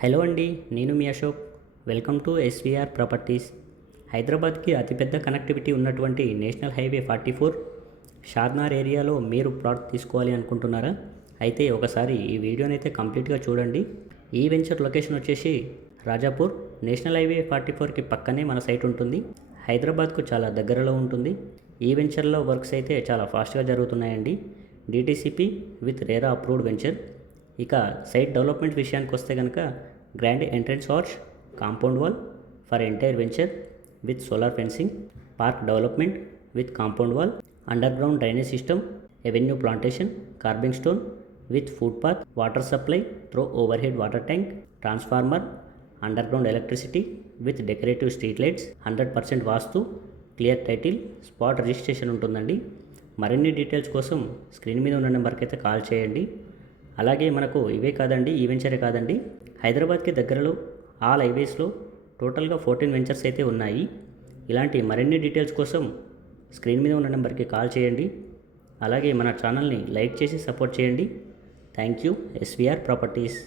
Hello అండి, నేను మీ Ashok. Welcome to SVR properties. హైదరాబాద్కి అతిపెద్ద కనెక్టివిటీ ఉన్నటువంటి నేషనల్ హైవే 44 షాద్నార్ ఏరియాలో మీరు ప్లాట్ తీసుకోవాలి అనుకుంటున్నారా? అయితే ఒకసారి ఈ వీడియోని అయితే కంప్లీట్గా చూడండి. ఈ వెంచర్ లొకేషన్ వచ్చేసి రాజాపూర్. నేషనల్ హైవే 44కి పక్కనే మన సైట్ ఉంటుంది. హైదరాబాద్కు చాలా దగ్గరలో ఉంటుంది. ఈ వెంచర్లో వర్క్స్ అయితే చాలా ఫాస్ట్గా జరుగుతున్నాయండి. DTCP with RERA approved venture. ఇక సైట్ డెవలప్మెంట్ విషయానికి వస్తే కనుక grand entrance arch, compound wall for entire venture with solar fencing, park development with compound wall, underground drainage system, avenue plantation, kerbing stone with footpath, water supply through overhead water tank, transformer, underground electricity with decorative street lights, 100% vastu, clear title, spot registration ఉంటుందండి. మరిన్ని details కోసం screen మీద ఉన్న నెంబర్కి అయితే call చేయండి. అలాగే మనకు ఇవే కాదండి, ఈ వెంచరే కాదండి, హైదరాబాద్కి దగ్గరలో ఆల్ హైవేస్లో టోటల్గా 14 వెంచర్స్ అయితే ఉన్నాయి. ఇలాంటి మరిన్ని డీటెయిల్స్ కోసం స్క్రీన్ మీద ఉన్న నెంబర్కి కాల్ చేయండి. అలాగే మన ఛానల్ని లైక్ చేసి సపోర్ట్ చేయండి. Thank you. SVR properties.